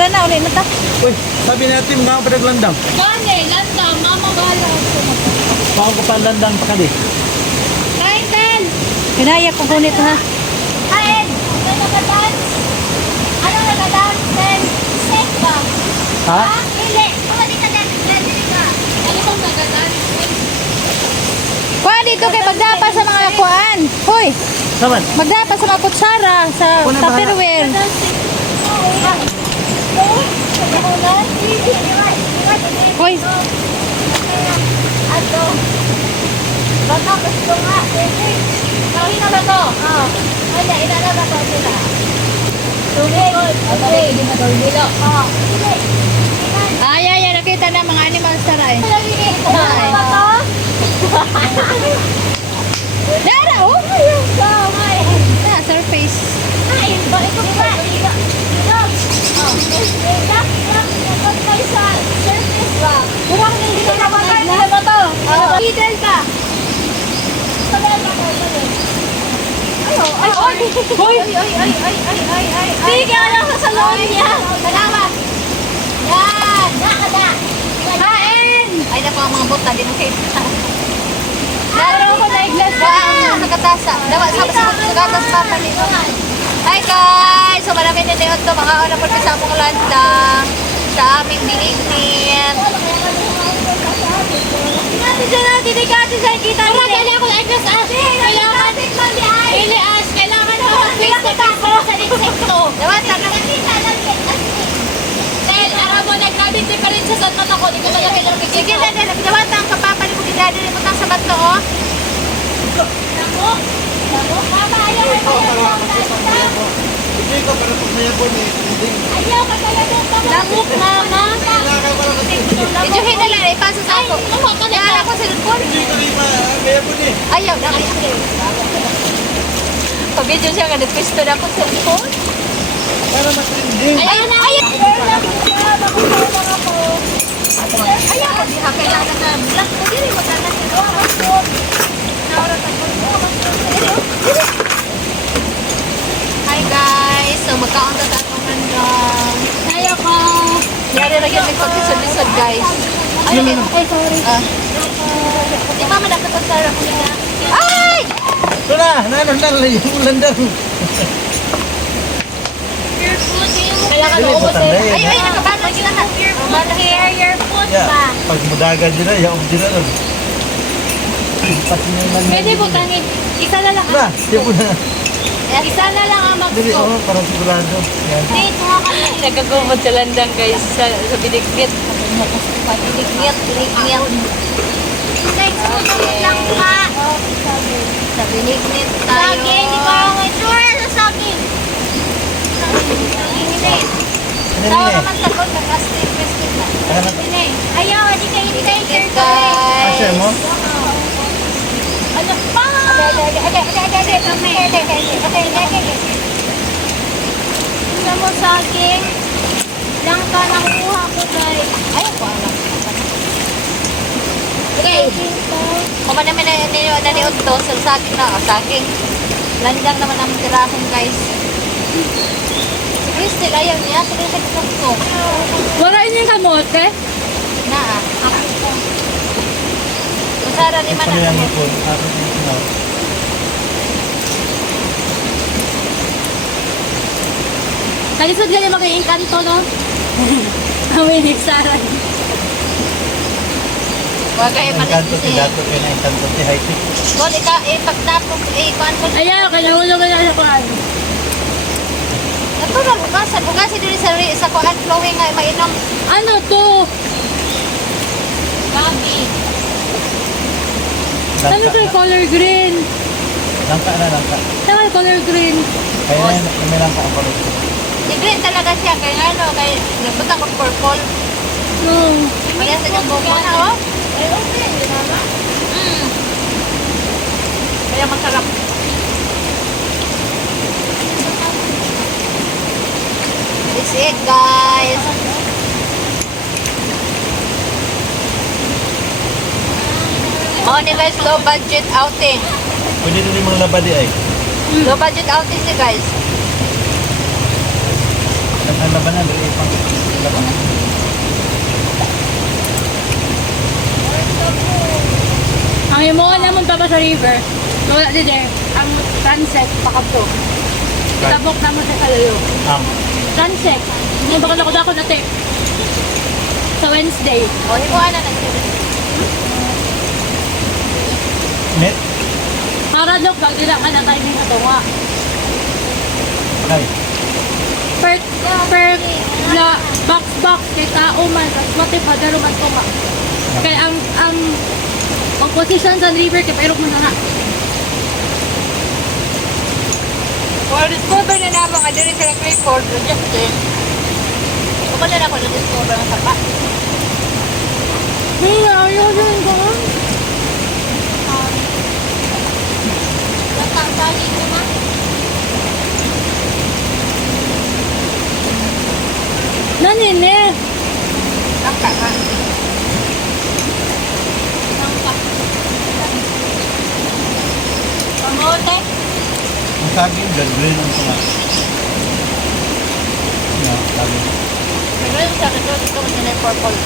Tara na, ulit na ta. Uy, sabi natin mga padaglandang. Gani, landang, mama bala. Baka ko pa landang pa kali. Kain, Tel! Pinaya ko kunit ha. Kain! Ano nagadance? Ano nagadance, Tel? Steak ba? Ha? Hindi. Kung hindi ka dance, ready ka. Ano bang nagadance? Kuha dito kay magdapa sa mga kuan. Hoy, Saman? magdapa sa mga kutsara, sa Ako na bahala. tupperware. Hoy, Ato. Baka gusto nga. Kawin na ba to? Oo. Wala, inalala ko sila. Tubig. Okay. Hindi na daw dilo. Oo. Sige. ay, nakita na mga animals tara eh. Ano ba to? Dara, oh. Na, surface. Kain ba? Ito ba? Ito. Oh. Ito tayo sa surface ba? Kurang hindi na naman tayo ba to? Middle ka. Ay. Sige, alam sa salon niya. Salamat. Yan. Nakada. Kain! Ay, na pa ang mga buta. Di mo kayo. Dara ko na iglas Wow, ang nakatasa. Dawa, sama sa gatas pa dito. Hi guys! So marami na niyon to. Makauna po sa among landang. Sa aming binignin. Ate dyan natin, di ka ate dyan kita. Tara, kailangan ko na iglas as. Kailangan. Ili as. Kailangan na face to face para sa insekto. Dawa, Tel, aram mo, nagkabit din pa rin sa sanman ako. Di ko malapit ang pagkita. Sige na, dawa, tang kapapali mo gidado rin mo tang sa bato, oh. Lamok. Mama, ayaw ka kaya Hindi ko para po sa yabon eh. Ayaw ka kaya lamok, mama. Ijuhin na lang, ipasa sa ako. Kaya ako sa lupon. Hindi ko rin may yabon eh. Ayaw na. Pabidyo siya nga, nagpisto na ako sa lupon. Para matinding. Ayaw na. Ayaw. Ayaw ka, diha. Kailangan na. Black ko, dili mo na nasigaw. Hi guys! So magkaon na sa atong handang. Ayaw ka! Yari na yung may pagkisod-isod guys. Ay, sorry. Di mama nakatagsara ko nila. Ay! Ito na, nanandang lang yung landang. Kailangan Dili, mo butang na eh. Ay, nakabalance na na. But here, your foot Yeah, ba? pag mudagan dyan na, yaong dyan na. Pati na yung landang. Pwede butangin. Isa na lang. Na, yabon na. Isa na lang ang Dili, mag-stop. oh, parang sigurado. Yan. Date mo kami. Nagkagumod sa landang guys sa bidigbit. Bilignyat. Next, lang pa. Sa binignit tayo. Saging, di ba ako sure sa saging? Saging. Ano Tawa yun eh? naman takot ng astig na. Ano na? Ayaw, di kayo share ko Ah, share mo? Ano pa? Ano mo saging? Lang ka nakuha ko guys. Ayaw ko alam. Okay. Kung man naman naniod to, so saging na. Saging. Landang naman ang tirahon guys. Si Crystal, ayaw niya. Sige, nagkakto. Wala yung kamote. Naa. Masara ni Ano yan Manak. po? Ako yung sinaw. Kalisod ka niya mag-iinkanto, no? Amin, nagsaran. Huwag kayo Encanto si manisisi. Dato kayo na encanto si Haiti. Kung pagtapos, kuhaan ko. Ayaw, kanahulog na sa kuhan. Natural, ugasan. Ugasan din sa kuhaan flowing nga, mainom. Ano to? Gabi. Ano to yung color green? Langka na, langka. Ano yung color green? Kaya na, may langka ang palo. Green talaga siya. Kaya ano, kaya nagpunta ko purple. No. Kaya sa niyang buko na, oh. Eh, okay. Hindi naman. Kaya masarap. This is it, guys. Oh, ni guys, low budget outing. Pwede din yung mga labadi ay. Low budget outing ni guys. Ang labanan, dali pang sa river, wala din eh, ang sunset, pakabto. Itabok naman sa kalayo. Sunset. Hindi ba ako na tape? Sa Wednesday. O, himuan na nag-sip. Net? Para dok, bag nila ka na timing sa tunga. Ay. Per box, kay tao man, at mati pa, daro man tunga. Kaya ang position sa river, kaya pairok mo na na. Well, discover na naman nga diri sa record, just din. Kung na ako na-discover ang sapa. Ayaw yun ko. Natangkali ko na. Nanine. Tangka ka. Tangka. Pamote. Ang saging, green ang tunga. No, saging. Meron sa resort ito mo na purple.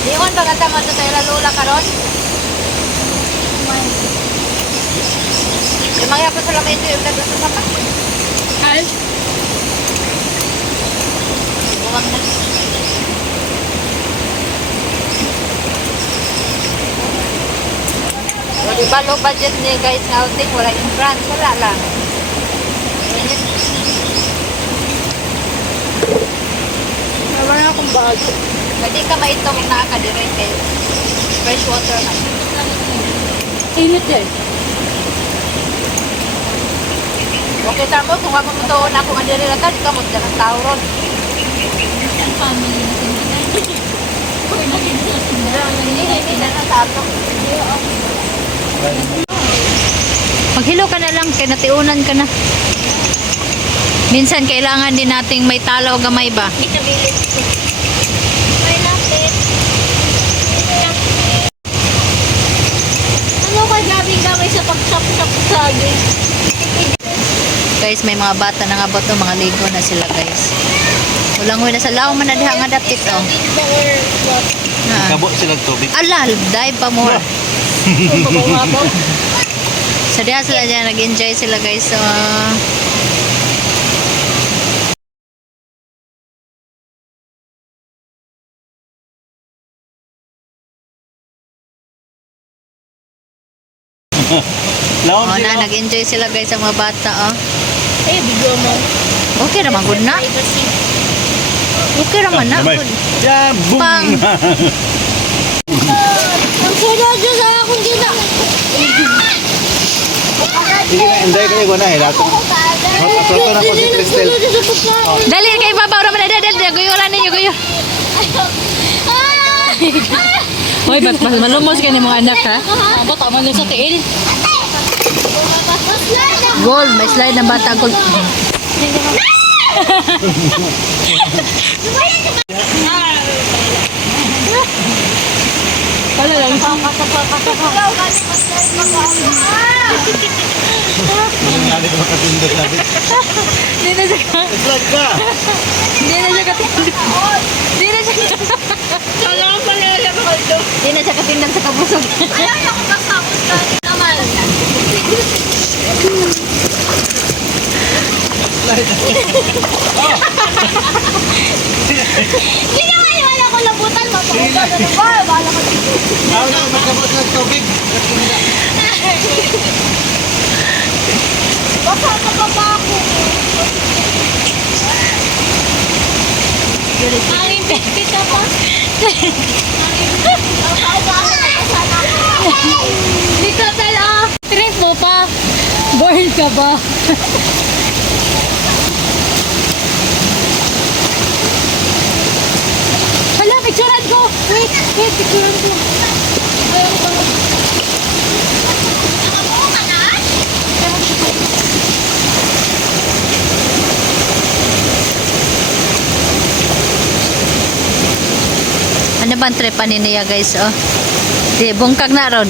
Diyon ba kata mo sa ilalula karon? Yung mga pa sa lamay ito yung nagdasa sa pa. Ay. Buwang na. O diba low budget ni guys na outing, wala in France, wala lang. Wala na akong bag. Hindi ka maitong nakakadirin kay fresh water na. Init eh. Okay, tamo, kung ako mo to na kung andiri lang ka, di ka mo dyan ang tao ron. Hindi na sa ato. Maghilo ka na lang, kaya natiunan ka na. Minsan kailangan din nating may tala o gamay ba? May lapit. Ano kay gabing gamay sa pag-shop-shop sa Guys, may mga bata na nga ba to, mga ligo na sila guys. Ulang na sa lao man na diha nga dapit oh. Ha. Kabot silang tubig. Ala, dive pa more. So diha sila dyan, nag-enjoy sila guys. So, Laon oh, sila. na, nag-enjoy sila guys sa mga bata oh. Eh, bigyo mo. Okay naman, good na. Okay naman na, Sabay. good. Yeah, boom. Pang. Ang sarado sa akong gina. Sige na, enjoy kayo ko na. Hilato. Mapaproto na ko si Cristel. Dali, kay babaw naman. Dali, guyulan ninyo, guyo. Hoy, ba't malumos ka ni mga anak ha? Abot, tama lang sa tiil. Gold, may slide ng bata gold. Wala lang. Ngali ko makatindot natin. Hindi na siya Vlog ka. Hindi na siya katindang. Hindi na siya Hindi na siya katindang sa kabusog. Ayaw na ako kasakot ka naman. Hindi na kayo wala ko labutan. Mapakutan na ba? Bahala ka dito. Ako na, magkabot ng tubig. Baka kapapa ako. Aling pekit ka pa. Dito tala. Trip mo pa. Bored ka ba? Hala, picturean ko. Wait, picturean ko. Ayaw ko. Nakabuo ka na? Ano ba ang trepan niya guys oh? Di, bungkag na ron.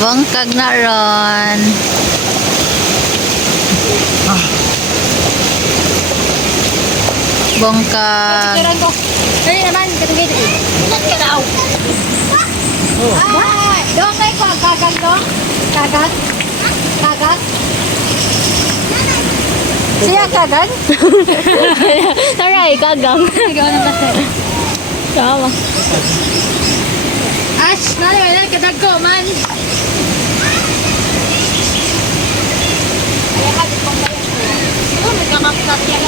Bungkag na ron. Bongkag. Picturean ko. Dali naman, katungin. Ilan ka daw? Ah, doon kayo ko ang kagat to? Kagat? Kagat? Siya kagat? Aray, kagang. Ikaw na kasi. Sama. Ash, nalala, kadag ko, man. Kaya habit pang bayan ko. Oh, may kamaksak yan.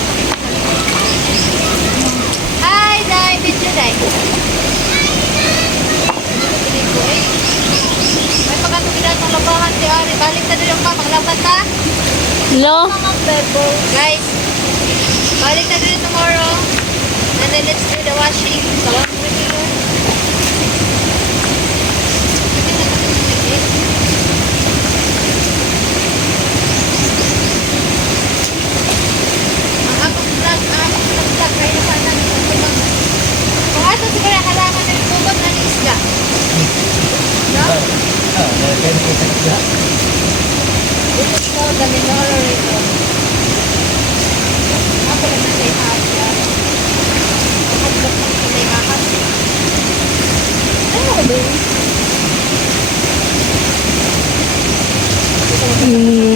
Hi, Day. Video, Day. May pagkatugilan ng labahan si Ari. Balik na din ka. Maglaban ta. Lo. Guys, balik na din tomorrow. And then let's do the washing. Salam review. Ang vlog, kayo na sana. Kung ato siguro kailangan ng tubod na ni isda. No? Kaya na kita isda. Ito po, gaminolo rito. Ako lang na kay Asya. Nakablok ng kulay ahas. Ano ko ba yun?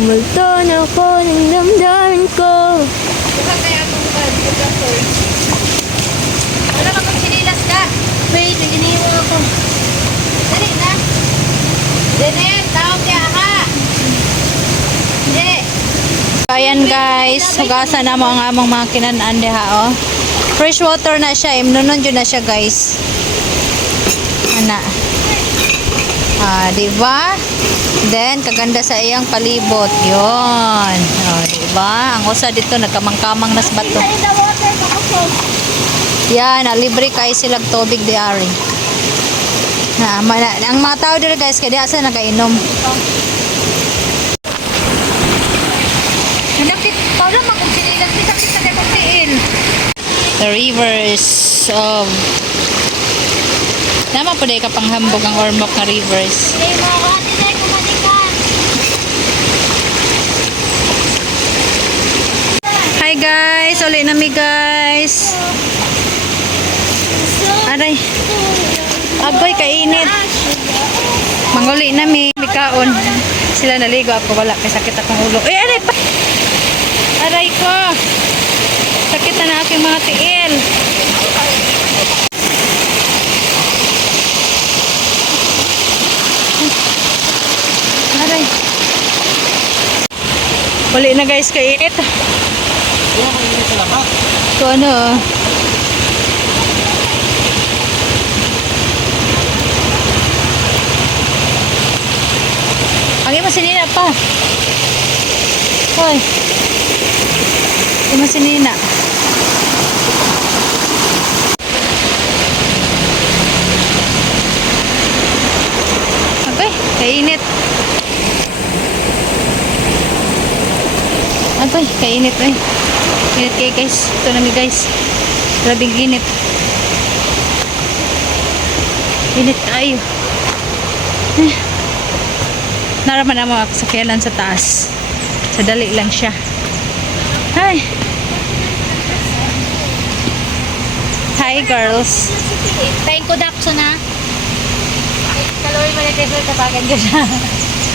Multo na ako ng damdamin ko. Bukan kaya akong bad. Bukan first. Wala ka pang sinilas ka. Wait, naginiwa ako. Dali na. Janet, tawag niya ka. Hindi. Ayan guys, hugasan na mo ang among mga kinanan diha oh. Fresh water na siya, imnunon yun na siya guys. Ana. Di ba? Then kaganda sa iyang palibot. 'Yon. Di ba? Ang usa dito nagkamang-kamang nas bato. In the water, ako. Yan, libre kay silag tubig di ari. Ang mga tao dito guys, kaya di asa nakainom. Nakit, para makong sinilas. Sakit na kaya pagtiin. The rivers of naman po ka panghambog ang Ormoc na rivers. Hey, mga kati, kumalikan. Hi guys, uli nami guys. Aray, agoy kainit. Manguli nami, bikaon. Sila naligo ako, wala kay sakit akong ulo. Aray pa! Aray ko! Sakit na aking mga tiil. Aray. Uli na guys, kainit. So ano? Ang ima sinina pa. Hoy. Ima sinina. Okay, kainit. Agoy, kainit eh. Init kayo guys. Ito namin guys. Grabing init. Init kayo. Naraman naman ako sa kailan sa taas. Sa dali lang siya. Hi. Hi girls. Pain ko dakso na. Kaloy mo na tayo tapagan ka siya.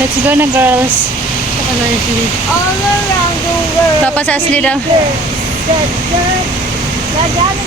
Let's go na girls. All around the world. Tapos asli daw. That,